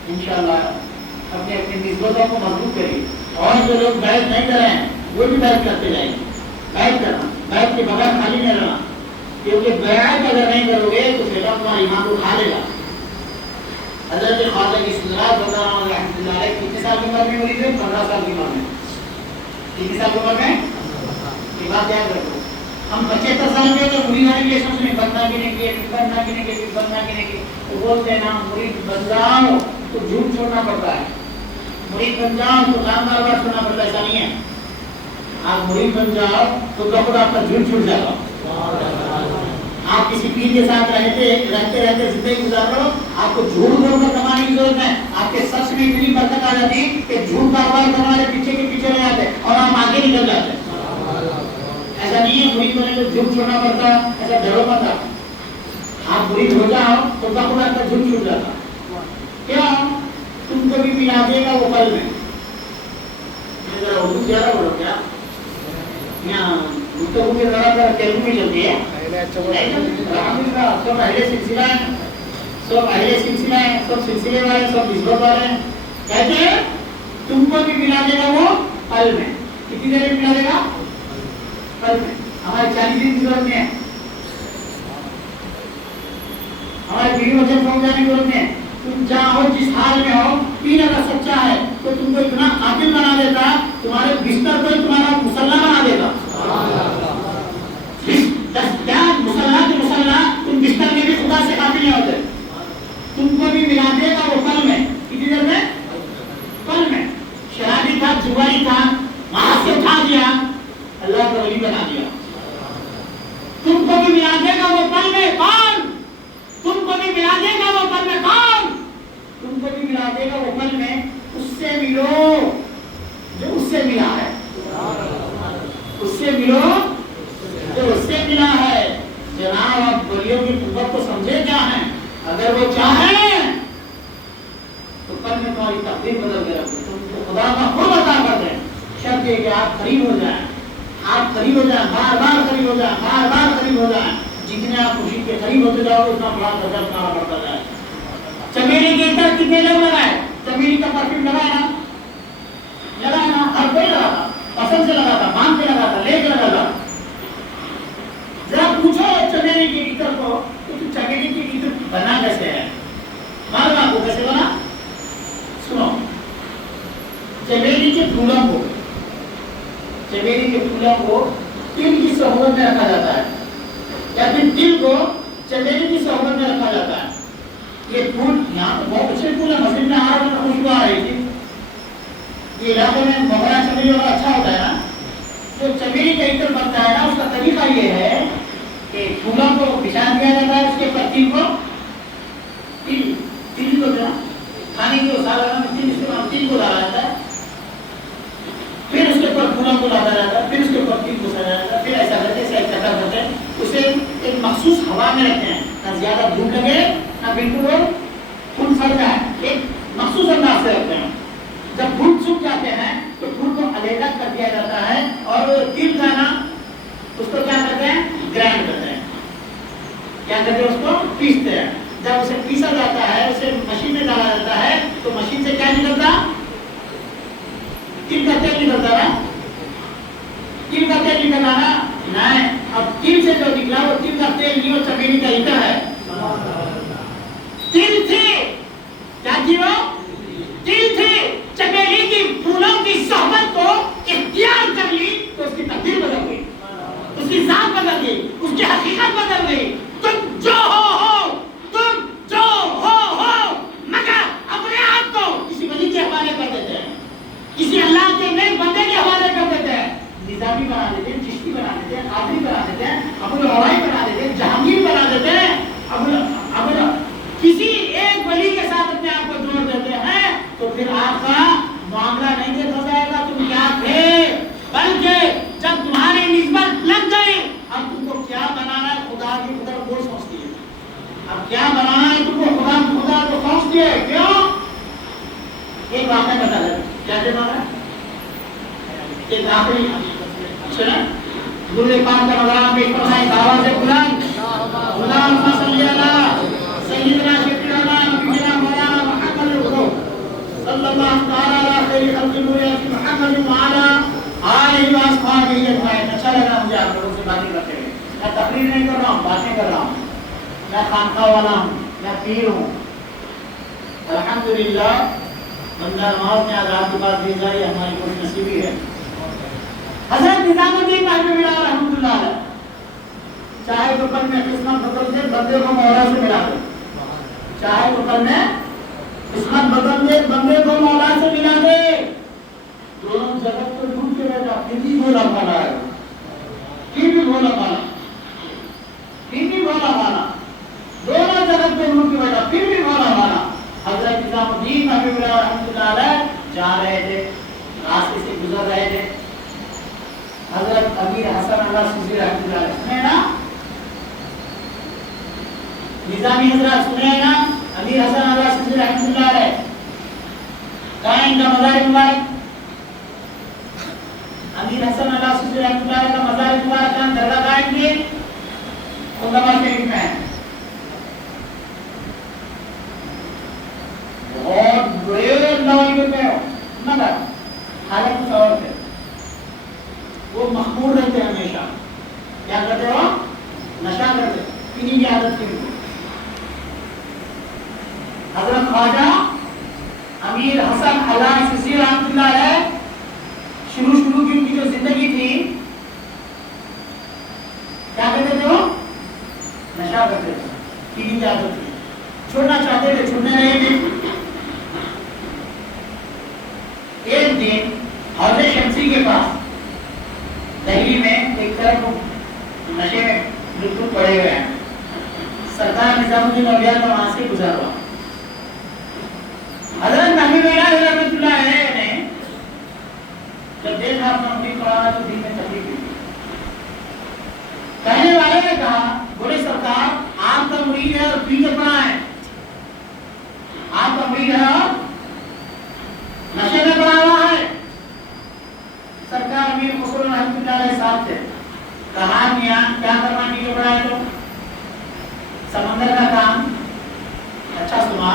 انشاءاللہ اپنی اپنی نسبتوں کو مضبوط کریے. اور جو لوگ بیعت نہیں کر رہے ہیں وہ بھی بیعت کرتے جائیں گے. بیعت کرنا, بیعت کے بغیر خالی نہیں رہنا, کیونکہ بیعت اگر نہیں کرو گے تو شیطان تمہارے ایمان کو کھا لے گا. حضرت خواجہ کی سنرات بتا رہا ہوں رحمۃ اللہ علیہ, کتنے سال کی عمر میں مرید ہے؟ 15 سال کی عمر میں. کتنے سال کی عمر میں؟ یہ بات یاد رکھو. ہم 75 سال کے تو مرید ہونے کے لیے سوچ رہے بننا بھی نہیں کیے, بننا بھی نہیں کیے, بننا بھی نہیں کیے. تو بولتے ہیں نا مرید بن جاؤ تو جھوٹ چھوڑنا پڑتا ہے, مرید بن جاؤ تو کام کاروبار چھوڑنا پڑتا ہے. ایسا نہیں ہے. آپ مرید بن جاؤ تو خود آپ کا جھوٹ چھوٹ جائے گا. آپ کسی پیر کے ساتھ رہتے زندگی گزار رہے ہو, آپ کو جھوٹ بول کر کمانے کی ضرورت ہے. آپ کے سچ میں اتنی برکت آ جاتی کہ جھوٹ کاروبار کرنے پیچھے کے پیچھے رہ جاتے اور آپ آگے نکل جاتے. ایسا نہیں ہے مرید ہونے کو جھوٹ چھوڑنا پڑتا, ایسا ڈرو مت. آپ مرید ہو جاؤ تو خود آپ کا جھوٹ چھوٹ جاتا. کیا تم کو بھی ملا دے گا وہ پل میں. اردو زیادہ بولو کیا گفتگو کی ذرا تیلگو میں چلتی ہے. سب اہل سلسلہ ہیں, سب اہل سلسلہ ہیں, سب سلسلے والے, سب نسبت والے ہیں. کہتے ہیں تم کو بھی ملا دے گا وہ پل میں. کتنی دیر میں ملا دے گا؟ پل میں. ہمارے 40 دن کی ضرورت نہیں ہے, ہمارے بیوی بچے پہنچ جانے کی ضرورت نہیں ہے. تم جہاں ہو جس حال میں ہو, پیر اگر سچا ہے تو تم کو اتنا عاقل بنا دیتا, تمہارے بستر کو تمہارا مسلح بنا دے گا. مسلح کے مسلح تم بستر میں بھی خدا سے کافی نہیں ہوتے. تم کو بھی ملا دے گا وہ پل میں. کتنی دیر میں؟ پل میں. شرابی تھا, جواری تھا, وہاں سے اٹھا دیا, اللہ کا ولی بنا دیا. تم کو بھی ملا دے گا وہ پل میں. کون؟ ملو جو اس سے ملا ہے، اس سے ملو جو اس سے ملا ہے۔ جناب آپ ولیوں کی قوت کو سمجھے کیا ہے؟ اگر وہ چاہیں تو کل میں تمہاری تقدیر بدل کے رکھوں، تم کو خدا کا خود عطا کر دیں، شرط یہ کہ آپ قریب ہو جائیں، آپ قریب ہو جائیں، بار بار قریب ہو جائیں، بار بار قریب ہو جائیں۔ جتنے آپ خورشید کے قریب ہوتے جاؤ اتنا بڑا درجہ تمہارا بڑھتا جائے۔ چمیلی کے اندر کتنے لوگ لگائے؟ چمیلی کا پرفیوم لگایا نا، لگایا نا، ہر کوئی لگا تھا، پسند سے لگا تھا، باندھ کے لگا تھا، لے کے لگا تھا۔ ذرا پوچھو چمیلی کے عطر کو، چمیلی کی عطر بنا کیسے ہے؟ معلوم آپ کو کیسے بنا؟ سنو، چمیلی کے پھولوں کو، چمیلی کے پھولوں کو تل کی صحبت میں رکھا جاتا ہے، یا پھر تل کو چمیلی کی صحبت میں رکھا جاتا ہے۔ یہ پھول یہاں تو بہت اچھے پھول ہیں، مسجد میں آ رہے تو خوشبو آ رہی تھی۔ یہ علاقے میں موگرا چمیلی والا اچھا ہوتا ہے نا، جو چمیلی کا عطر بنتا ہے نا، اس کا طریقہ یہ ہے کہ پھولوں کو بچھا دیا جاتا ہے، اس کے اوپر تل کو، تل کو جو کھانے کے سالن میں تل استعمال، تل کو ڈالا جاتا ہے، پھر اس کے اوپر پھولوں کو ڈالا جاتا ہے، پھر اس کے اوپر تل کو سجایا جاتا ہے، پھر ایسا کرتے ہیں، ایسا کرتے ہیں، اسے ایک مخصوص ہوا میں رکھتے ہیں، نہ زیادہ دھوپ لگے نہ بالکل وہ پھول سڑ جائے، ایک مخصوص انداز سے رکھتے ہیں۔ جب پھول سوکھ جاتے ہیں تو پھول کو علیحدہ کر دیا جاتا ہے، اور تل کا نا اس کو کیا کرتے ہیں؟ گرائنڈ کرتے ہیں، کیا کرتے ہیں؟ اس کو پیستے ہیں۔ جب اسے پیسا جاتا ہے، اسے مشین میں ڈالا جاتا ہے، تو مشین سے کیا نکلتا؟ تل کا تیل نکلتا نا، تل کا تیل نکلا نا؟ نہیں، اب تل سے جو نکلا وہ تل کا تیل نہیں، وہ چمیلی کا عطر ہے۔ تل تھی، کیا تھی وہ؟ تل تھی، چمیلی کی پھولوں کی صحبت کو اختیار کر لی تو اس کی تقدیر بدل گئی، اس کی ذات بدل گئی، اس کی حقیقت بدل گئی۔ تم جو ہو، تم جو ہو، مگر اپنے آپ کو کسی ولی کے حوالے کر دیتے ہیں، کسی اللہ کے نیک بندے کے حوالے کر دیتے ہیں، نظامی بنا دیتے ہیں، چشتی بنا دیتے ہیں، قادری بنا دیتے ہیں، ابوالہوائی بنا دیتے ہیں، جہانگیر بنا دیتے ہیں، کسی ایک ولی کے ساتھ اپنے آپ کو جوڑ دیتے ہیں، تو پھر آپ کا معاملہ نہیں دیکھا جائے گا تم کیا تھے، بلکہ جب تمہاری نسبت لگ گئی، اب تم کو کیا بنانا ہے خدا کی قدرت کو سوچتی ہے، اب کیا بنانا ہے تم کو خدا کو سوچتی ہے۔ کیوں؟ ایک واقعہ بتا دیں، کیا جانا ہے؟ ایک آخری سنیں، گرو پاک کا مقام پیش فرمائے، آواز بلند، اللہم صلی علی سیدنا شفیعنا نبینا مولانا محمد صلی اللہ تعالی علی خیر خلق اللہ محمد وعلی آلہ واصحابہ اجمعین۔ اچھا لگا مجھے آپ لوگوں سے باتیں کرتے ہوئے، میں تقریر نہیں کر رہا ہوں، باتیں کر رہا ہوں، میں خانقاہ والا ہوں، میں پیر ہوں۔ الحمدللہ بندہ نماز میں آزاد کے بعد دی جائے ہماری خوش نصیبی ہے۔ حضرت نظام الدین مہدوی رحمۃ اللہ علیہ چاہے تو کل میں قسمت بدل دے، بندے کو مولا سے ملا دے، چاہے تو کل میں قسمت بدل دے، بندے کو مولا سے ملا دے، دونوں جگت کو ڈھونڈ کے بیٹھا، پھر بھی بولا پانا ہے، پھر بھی بولا پانا، پھر بھی بولا پانا، دونوں جگت کو ڈھونڈ کے بیٹھا، پھر بھی بولا پانا۔ حضرت نظام الدین مہدوی رحمۃ اللہ علیہ جا رہے تھے، راستے سے گزر رہے تھے، حضرت امیر حسن اللہ سوسی رحمۃ اللہ علیہ سنے نا، نظامی حضرات سنے نا، امیر حسن اللہ سوسی رحمۃ اللہ علیہ کہاں ان کا مزار مبارک؟ امیر حسن اللہ سوسی رحمۃ اللہ علیہ کا مزار مبارک کہاں؟ درگاہ قائم کیے خلدہ شریف میں ہے، بہت بڑے نوجوان میں ہو مگر حالت کچھ اور تھے، وہ مخمور رہتے ہمیشہ، کیا کرتے ہو؟ نشہ کرتے، پینے کی عادت تھی۔ حضرت خواجہ امیر حسن اللہ سوسی رحمۃ اللہ علیہ شروع کی ان کی جو زندگی تھی، کیا کرتے تھے؟ وہ نشہ کرتے تھے، پینے کی عادت تھی، چھوڑنا چاہتے تھے، چھوڑنے نہیں تھے۔ ایک دن حوض شمسی کے پاس دہلی میں ایک طرف نشے میں بالکل پڑے ہوئے ہیں، سرکار نظام الدین اولیاء کا وہاں سے گزر ہوا، حضرت محمد رحمۃ اللہ علیہ نے امیر خسرو رحمۃ اللہ علیہ صاحب تھے. کہا میاں کیا کرنا ٹھیک پڑا ہے تو سمندر کا کام. اچھا سنا,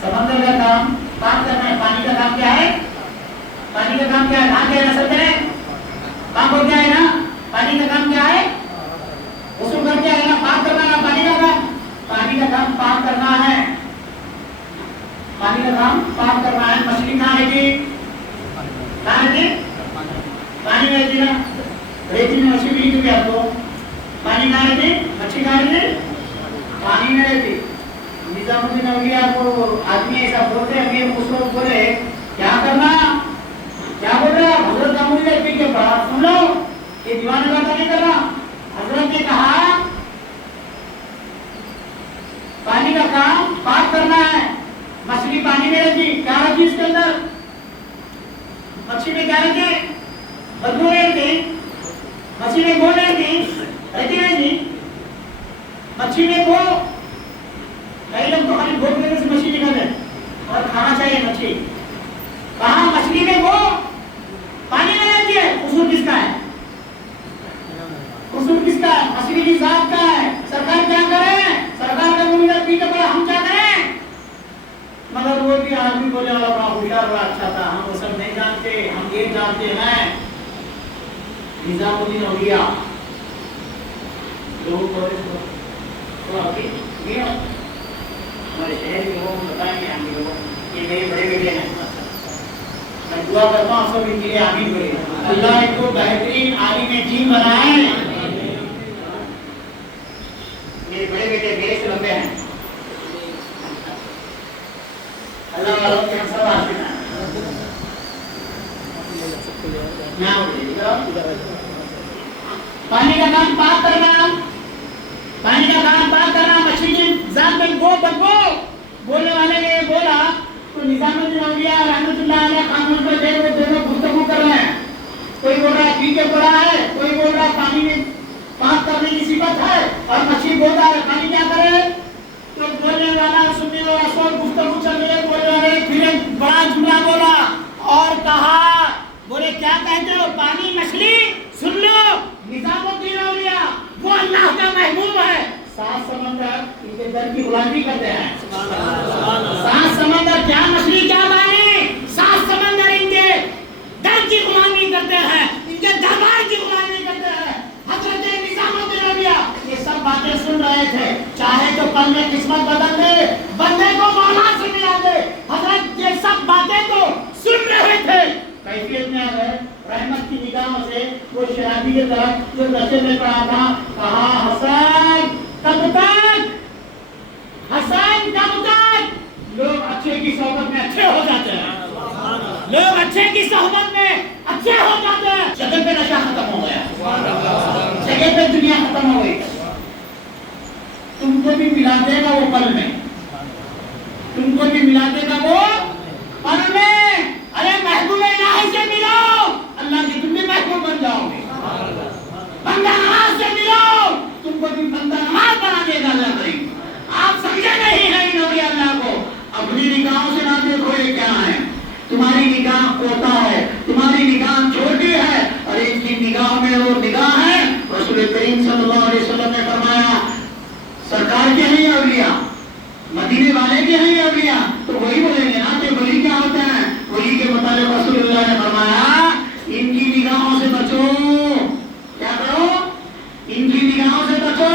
سمندر کا کام پاک کرنا ہے. پانی کا کام کیا ہے؟ پانی کا کام کیا ہے؟ کہاں کیا ہے سب کریں کام ہو گیا ہے نا. پانی کا کام کیا ہے؟ غسل کر کے ہے نا, پاک کرنا ہے. پانی کا کام, پانی کا کام پاک کرنا ہے. پانی کا کام پاک کرنا ہے. مچھلی کہاں ہے جی؟ کہاں ہے جی؟ پانی میں رہتی نا, ریتی میں مچھلی بھی چکی آپ کو. پانی کہاں رہتی؟ مچھلی کہاں رہتی؟ پانی میں رہتی. نظام الدین اولیاء کو آدمی ایسا بولتے ہیں, امیر خسرو بولے کیا کرنا, کیا بول رہا حضرت امیر رہتی کے بعد سن لو, یہ دیوانے باتیں نہیں کر رہا. حضرت نے کہا پانی کا کام پاک کرنا ہے. مچھلی پانی میں رہتی, کیا رہتی اس کے اندر؟ مچھلی میں کیا رہتی؟ بدبو رہتی. مچھلی میں گو رہتی رہتی نہیں. مچھلی میں گو, کئی لوگ تو خالی گو سے مچھلی نکالتے اور کھانا چاہیے مچھلی. کہاں مچھلی میں گو پانی میں رہتی ہے. قصور کس کا ہے؟ قصور کس کا ہے؟ مچھلی کی ذات کا ہے. سرکار کیا کرے, سرکار کا مریض پی کے پڑا, ہم کیا کریں؟ مگر وہ بھی آدمی بولے والا بڑا ہوشیار بڑا اچھا تھا, ہم وہ سب نہیں جانتے, ہم یہ جانتے ہیں. نظام الدین اولیاء لوگوں کو ہمارے شہر کے لوگوں کو بتائیں گے, ہم لوگوں یہ میرے بڑے بیٹے ہیں. میں دعا کرتا ہوں سب ان کے لیے آمین بولے. اللہ ان کو بہترین عالم دین بنائے. میرے بڑے بیٹے میرے سے لمبے ہیں. اللہ والوں کے ہم سب عاشق ہیں. پانی کا کام پاک کرنا, پانی کا کام پاک کرنا. مچھلی کی ذات میں گو بدبو. بولنے والے نے بولا تو نظام الدین اولیاء رحمۃ اللہ علیہ قانون پر دے دونوں گفتگو کر رہے ہیں. کوئی بول رہا ہے پی کے پڑا ہے, کوئی بول رہا ہے پانی میں پاک کرنے کی صفت ہے, اور مچھلی بول رہا ہے پانی کیا کرے. تو بولنے والا سننے والا سب گفتگو چل رہی ہے. بولنے والے پھر ایک بڑا جملہ بولا اور کہا, بولے کیا کہتے ہو, پانی مچھلی سن لو. نظام الدین اولیاء وہ اللہ کا محبوب ہے. سات سمندر ان کے در کی غلامی کرتے ہیں. سات سمندر کیا مچھلی کیا پانی, سات سمندر ان کے در کی غلامی کرتے ہیں, ان کے دربار کی غلامی کرتے ہیں. حضرت نظام الدین اولیاء یہ سب باتیں سن رہے تھے. چاہے تو پل میں قسمت بدل دے, بندے کو مولا سے ملا دے. حضرت یہ سب باتیں تو سن رہے تھے. کیفیت میں آ گئے رحمت کی نگاہوں سے وہ شرابی کی طرف جو نشے میں پڑا تھا. کہا حسن کب تک, حسن کب تک. لوگ اچھے کی صحبت میں اچھے ہو جاتے ہیں, لوگ اچھے کی صحبت میں اچھے ہو جاتے ہیں. جگہ پہ نشہ ختم ہو گیا, جگہ پہ دنیا ختم ہو گئی. تم کو بھی ملا دے گا وہ پل میں, تم کو بھی ملا دے گا وہ پل میں. ارے محبوب الہی سے ملو, اللہ کی تم بھی محبوب بن جاؤ گے. بندہ نماز سے ملو, تم کو بھی بندہ نماز بنا دے گا اللہ کریم. آپ سمجھے نہیں ہیں ان اولیاء اللہ کو. اپنی نگاہوں سے نہ دیکھو یہ کیا ہے. تمہاری نگاہ کوتا ہے, تمہاری نگاہ چھوٹی ہے, اور ان کی نگاہ میں وہ نگاہ ہے. رسول کریم صلی اللہ علیہ وسلم نے فرمایا سرکار کے ہیں اولیاء, مدینے والے کے ہیں اولیاء. تو وہی بولیں گے نا کہ ولی کیا ہوتا ہے. ولی کے متعلق رسول اللہ نے فرمایا ان کی نگاہوں سے بچو. کیا کرو, ان کی نگاہوں سے بچو.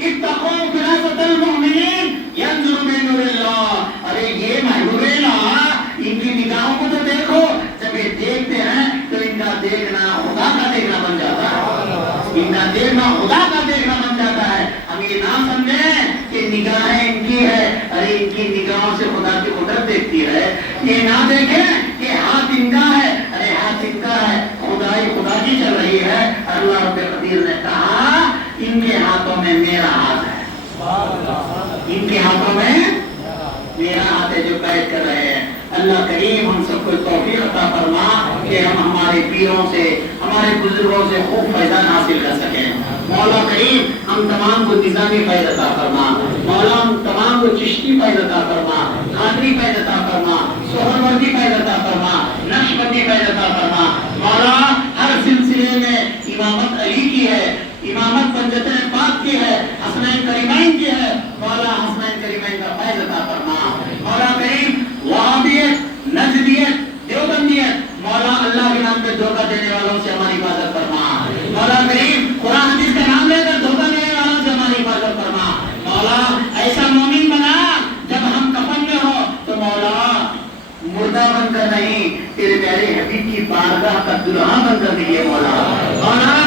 اتقوا فراست المؤمنین ينظر من نور اللہ. ارے یہ محبوب اللہ ان کی نگاہوں کو تو دیکھو. جب یہ دیکھتے ہیں تو ان کا دیکھنا خدا کا دیکھنا بن جاتا ہے, ان کا دیکھنا خدا کا دیکھنا بن جاتا ہے. ہم یہ نہ سمجھیں کہ نگاہیں ان کی ہے, ارے ان کی نگاہوں سے خدا کی قدرت دیکھتی ہے. یہ نہ دیکھیں کہ ہاتھ ان کا ہے, ارے ہاتھ ان کا ہے, خدائی خدا کی چل رہی ہے. اللہ رب قدیر نے کہا ان کے ہاتھوں میں میرا ہاتھ ہے, ان کے ہاتھوں میں میرا ہاتھ ہے جو قید کر رہے ہیں. اللہ کریم ہم سب کو توفیق عطا فرما کہ ہم ہمارے پیروں سے, ہمارے بزرگوں سے خوب فیضان حاصل کر سکیں. مولا کریم ہم تمام کو نظامی فیض عطا فرما. مولا ہم تمام کو چشتی فیض عطا فرما, قادری فیض عطا فرما, سہروردی فیض عطا فرما, نقشبندی فیض عطا فرما. مولا ہر سلسلے مولا اللہ کے نام پہ دھوکہ دینے والوں سے ہماری حفاظت فرما مولا کریم، قرآن حدیث کا نام لے کر دھوکہ دینے والوں سے ہماری حفاظت فرما مولا، ایسا مومن بنا جب ہم کفن میں ہو تو مولا مردہ بن کر نہیں، تیرے پیارے حبیب کی بارگاہ کا دلہا بن کر دیجیے مولا،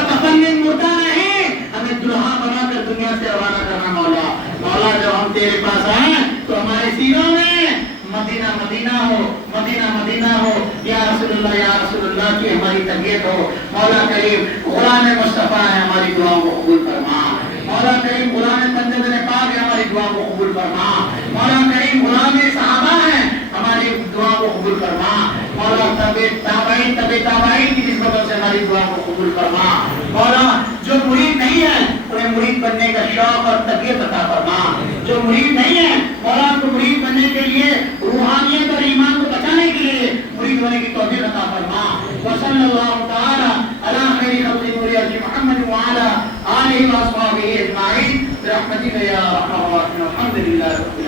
کفن میں مردہ نہیں، ہمیں دلہا بنا کر دنیا سے روانہ کرنا مولا، جب ہم تیرے پاس آئیں تو ہمارے سینوں میں مدینہ مدینہ ہو، مدینہ مدینہ ہو، یا رسول اللہ کی ہماری طبیعت ہو مولا کریم، غلام مصطفیٰ ہے ہماری دعاؤں کو قبول فرما مولا کریم، غلام پنجابی پاک ہے ہماری دعاؤں کو قبول فرما مولا کریم، غلام صحابہ ہے ہماری دعاؤں کو قبول فرما مولا، تابعین کی نسبتوں سے ہماری دعاؤں کو قبول فرما مولا، جو مرید نہیں ہے انہیں مرید بننے کا شوق اور طبیعت عطا فرما، جو مرید نہیں ہے مولا کو مرید بننے کے لیے روحانیت اور ایمان کو بچانے کے لیے مرید ہونے کی توفیق عطا فرما، وصلی اللہ تعالی علی خیر خلق محمد وعلی آلہ واصحابہ اجمعین برحمتک یا ارحم الراحمین، الحمد للہ۔